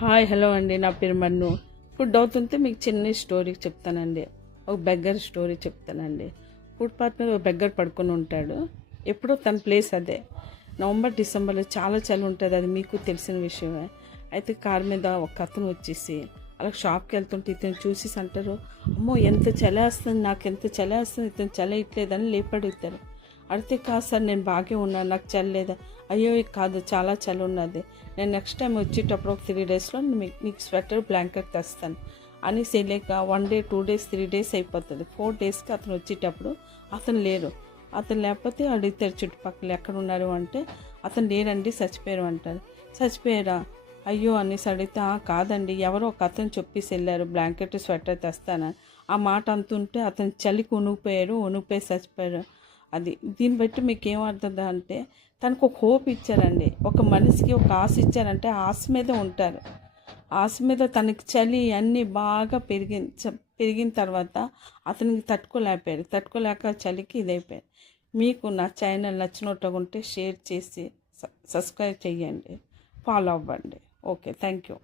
Hi hello అండి, నా పేరు మన్ను. ఫుడ్ అవుతుంటే మీకు చిన్న స్టోరీ చెప్తానండి. ఒక బెగ్గర్ స్టోరీ చెప్తానండి. ఫుట్పాత్ మీద ఒక బెగ్గర్ పడుకొని ఉంటాడు. ఎప్పుడో తన ప్లేస్ అదే. నవంబర్ డిసెంబర్లో చాలా చలి ఉంటుంది, అది మీకు తెలిసిన విషయమే. అయితే కారు మీద ఒక అతను వచ్చేసి అలా షాప్కి వెళ్తుంటే ఇతను చూసి అంటారు, అమ్మో ఎంత చలి వస్తుంది, నాకు ఎంత చలి వస్తుంది, ఇతను చలి ఇట్లేదని లేపడుగుతారు. అడిగితే కాదు సార్, నేను బాగా ఉన్నాను, నాకు చలి లేదా. అయ్యో కాదు, చాలా చలి ఉన్నది, నేను నెక్స్ట్ టైం వచ్చేటప్పుడు ఒక 3 డేస్లో నీకు స్వెటర్ బ్లాంకెట్ తెస్తాను అని లేక 1 డే 2 డేస్ 3 డేస్ అయిపోతుంది. 4 డేస్కి అతను వచ్చేటప్పుడు అతను లేరు. అతను లేకపోతే అడుగుతారు చుట్టుపక్కల ఎక్కడ ఉన్నారు అంటే, అతను లేరండి, చచ్చిపోయారు అంటారు. చచ్చిపోయారా? అయ్యో అనేసి అడిగితే, కాదండి, ఎవరో ఒక అతను చెప్పేసి వెళ్ళారు బ్లాంకెట్ స్వెటర్ తెస్తానని. ఆ మాట అంటుంటే అతను చలికి వణిగిపోయి చచ్చిపోయారు. అది దీన్ని బట్టి మీకు ఏమవుతుంది అంటే, తనకు ఒక హోప్ ఇచ్చారండి. ఒక మనిషికి ఒక ఆశ ఇచ్చారంటే ఆశ మీద ఉంటారు. ఆశ మీద తనకి చలి అన్నీ బాగా పెరిగిన తర్వాత అతనికి తట్టుకోలేక చలికి ఇదైపోయారు. మీకు నా ఛానల్ నచ్చినట్టు ఉంటే షేర్ చేసి సబ్స్క్రైబ్ చేయండి, ఫాలో అవ్వండి. Okay, thank you.